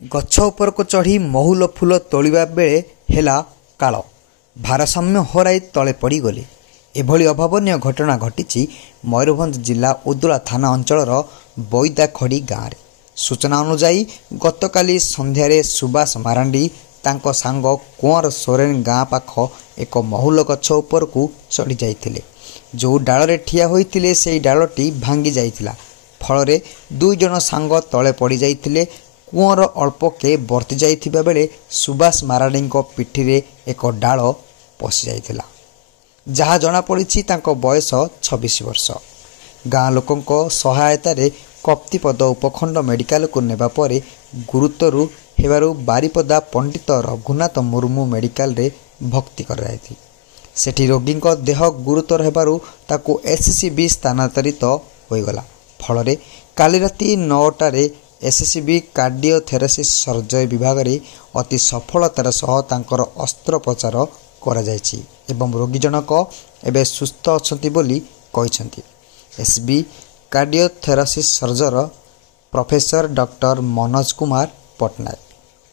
गछ उपरको चढ़ी महुल फूल तोलिबा बेले हेला काल भारसाम्य हराई तले पड़गले। एभली अभावन घटना घटी मयूरभंज जिला उदुला थाना अंचलर बैदाखड़ी गाँव में। सूचना अनुजाई गतकाली संध्यारे सुभाष मारांडी तांको सांग कुंवर सोरेन गाँ पाख एक महुल गछ उपर को चढ़ी जाइथिले। जो डाल ठिया होइथिले सेई डालटी भांगी जाइथिला। फल दुई जन सांग तले पड़ जाइथिले। कुंवर अल्पके बर्ती जाइथिबा बेले सुभाष मारांडी पिठिरे एक डाल पशि जाइथिला। जहाँ जना पड़ी तांको बयस 26 वर्ष। गाँ लोकंको सहायतारे कप्तिपद उपखंड मेडिकल को नेबा परे गुरुतर हेबारु बारिपदा पंडित रघुनाथ मुर्मू मेडिकल रे भर्ती कराइथि। सेठी रोगी देह गुरुतर हेबारु ताकू एससीबी स्थानांतरित होइगला। फल काली राति 9टारे एससीबी कार्डियोथेरासिस सर्जरी विभाग रे अति सफलतार सह तांकर अस्त्रोपचार करा जायछि एवं रोगी जनक एबे सुस्थ अछंती बोली कहिसंती। SB cardiothoracic surgery professor doctor Manoj Kumar Patnaik.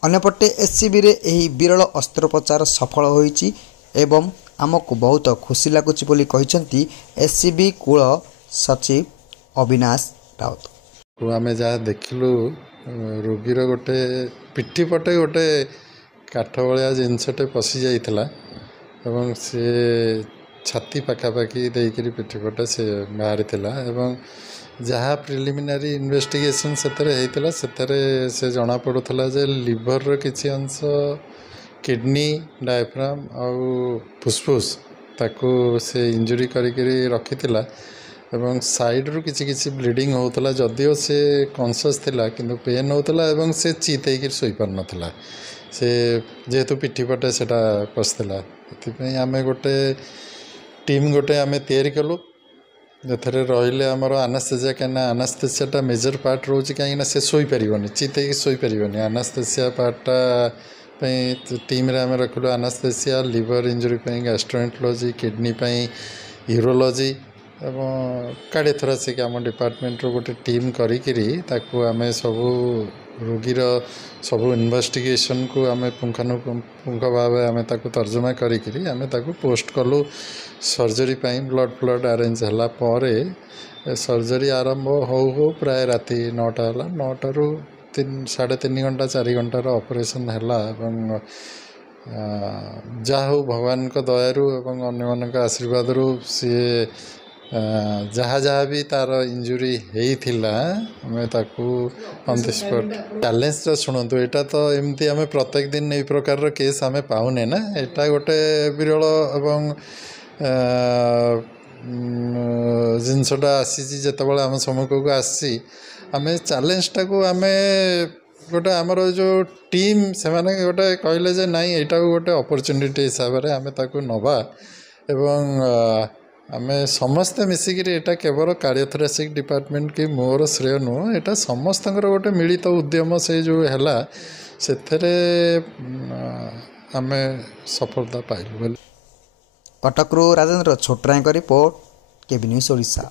अन्यपटे एससीबी रे एही विरल अस्त्रोपचार सफल होईछि एवं आमको बहुत खुशी लागुछि बोली कहिसंती एससीबी कुल सचिव अविनाश राउत। आमे जहाँ देखिलु रोगीर गोटे पिठी पटे गोटे काठ भाया जिनसटे पशि जाइथिला एवं से छाती पाखापाखि देकरी पिठी पटे से बाहरी थिला एवं जहाँ प्रिलिमिनारी इन्वेस्टिगेशन सेतरे से जना पड़ुथला जे लिवर रो किछि अंश किडनी डायफ्राम आउ फुसफुस ताकू से इंजुरी करिकरी रखिथिला एवं साइड रू किछि ब्लीडिंग होतला। जदियो से कॉन्शियस थिला किंतु पेन होतला एवं से चीतै कि सोई पार नथला से जेहेतु पिठी पटे सेटा पसथिला। एथिपई आमे गोटे टीम गोटे आमे तयारी कलु जेथरे रहिले हमर एनास्थेसिया केना एनास्थेसियाटा मेजर पार्ट रोची काईना से सोई परिबनी चीतै कि सोई परिबनी एनास्थेसिया पार्टटा पई टीम रे आमे रखलु एनास्थेसिया लिवर इंजरी पई गैस्ट्रोएंटरोलॉजी किडनी पई यूरोलॉजी एवं कार्डियोथोरासिक आम डिपार्टमेंट रो गोटे टीम करिकिरी ताकू आमे सबू रोगीर सबू इन्वेस्टिगेशन को आमे पुंखानुपुंख भाव आमे ताकू तर्जमा करिकिरी आमे ताकू पोस्ट कलु सर्जरी पई ब्लड फ्लड अरेंज हला परे सर्जरी आरंभ हो प्राय राति 9टा हला 9टा रु 3.5 घंटा 4 घंटार ऑपरेशन हला एवं जा हो भगवान को दयारु एवं अन्य मानक आशीर्वाद रु सी जहाँ जहाँ भी तार इंजुरी होता आम ताकू ऑन द स्पॉट चैलेंज शुणु यहाँ तो एमती आम प्रत्येक दिन यही प्रकार केस आम पाऊने ना यहाँ गोटे विरल एवं जिनसटा आसी जिते आम सम्मुख को आसी आम चैलेंजटा को आम गोटे आमर जो टीम से माने गोटे कहले जे नाई यहाँ गोटे अपॉर्चुनिटी हिसाब से आम ताकू नवा एवं आमे समस्ते मिसिकी एटा केवल कार्डियोथोरासिक डिपार्टमेंट की मोर श्रेय नुह एटा समस्त गोटे मिलित उद्यम से जो है से आमे सफलता पाइलु। कटकरू राजेंद्र छोटराय रिपोर्ट केबी न्यूज ओडिशा।